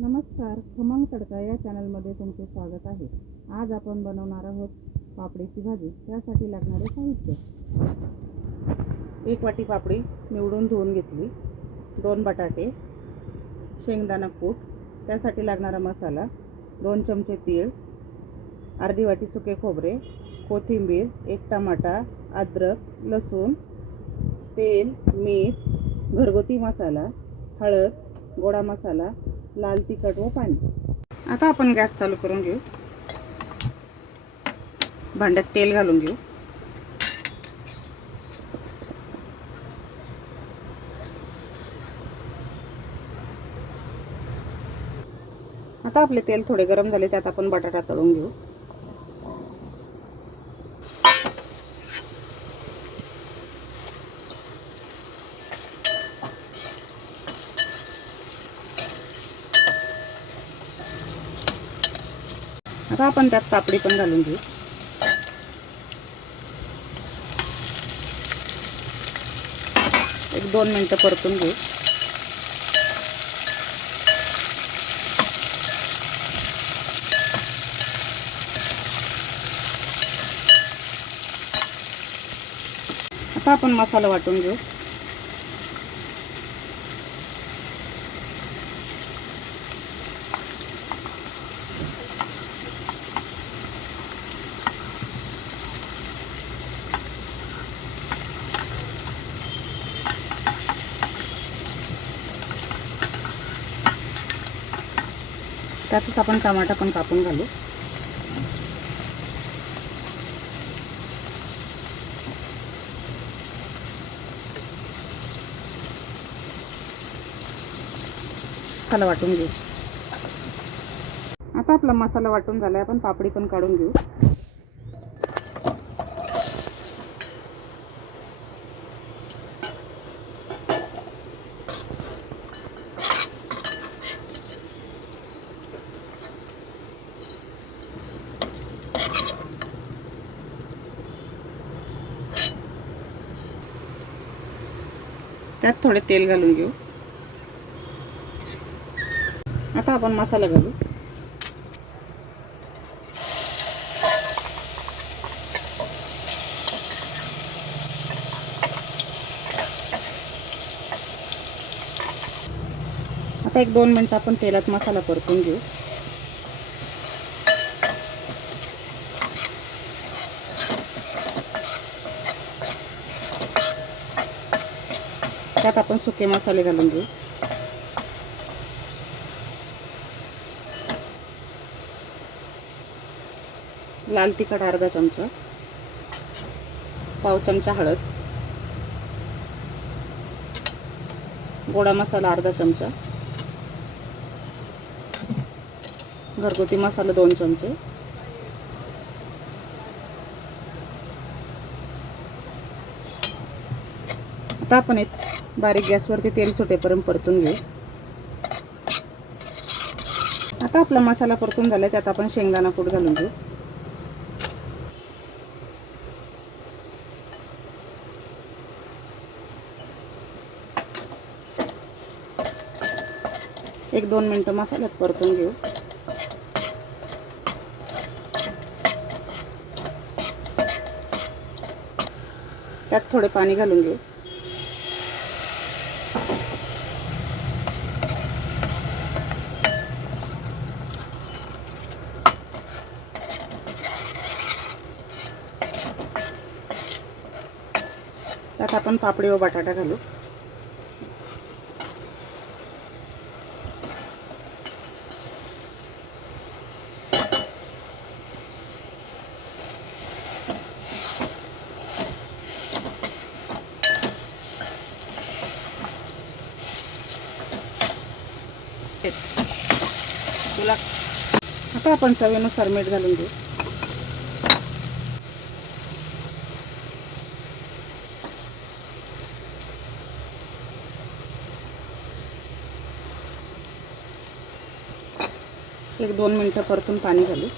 नमस्कार, खमंग तडका या चॅनलमध्ये तुमचे स्वागत आहे. आज आपण बनवणार आहोत पापडीची भाजी. त्यासाठी लागणारे साहित्य: 1 वाटी पापडी निवडून धुवून घेतली, 2 बटाटे, शेंगदाणा कूट, त्यासाठी लागणारा मसाला, 2 चमचे तीळ, अर्धी वाटी सुके खोबरे, कोथिंबीर, 1 टमाटा, अद्रक, लसूण, तेल, मीठ, घरगुती मसाला, हळद, गोडा मसाला, लाल तिखट व पाणी. आता आपण गॅस चालू करून घेऊ. भांड्यात तेल घालून घेऊ. आता आपले तेल थोडे गरम झाले, त्यात आपण बटाटा तळून घेऊ. आता आपण त्यात पापडी पण घालून घेऊ. एक 2 मिनिटं परतून घेऊ. आता आपण मसाला वाटून घेऊ. त्यातच आपण टमाटा पण कापून घालू. मसाला वाटून घेऊ. आता आपला मसाला वाटून झालाय, आपण पापडी पण काढून घेऊ. त्यात थोडे तेल घालून घेऊ. आता आपण मसाला घालू. आता 1-2 मिनिटं आपण तेलात मसाला परतून घेऊ. त्यात आपण सुके मसाले घालून घेऊ. लाल तिखट अर्धा चमचा, पाव चमचा हळद, गोडा मसाला अर्धा चमचा, घरगुती मसाला 2 चमचे, आता आपण एक बारीक गॅसवरती तेल सुटेपर्यंत परतून घेऊ. आता आपला मसाला परतून झाला, त्यात आपण शेंगदाणा कूट घालून घेऊ. एक 2 मिनिटं मसाल्यात परतून घेऊ. त्यात थोडे पाणी घालून घेऊ. त्यात आपण पापडी व बटाटा घालू. आता आपण चवीनुसार मीठ घालून घेऊ. एक 2 मिनिटं परतून पाणी घालू.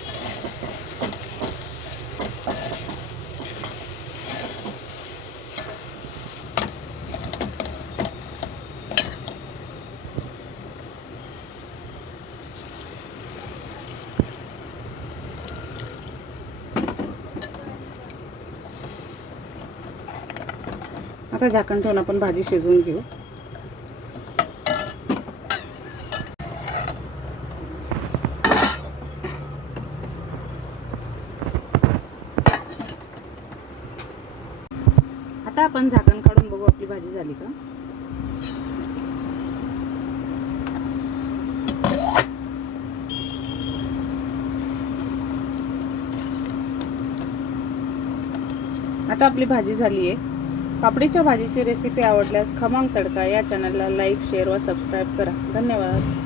आता झाकण ठेवून आपण भाजी शिजवून घेऊ. आता आपण झाकण काढून बघू आपली भाजी झाली का. आता आपली भाजी झाली आहे. पापडीच्या भाजीची रेसिपी आवडल्यास खमंग तडका या चॅनलला लाईक, शेअर व सबस्क्राईब करा. धन्यवाद.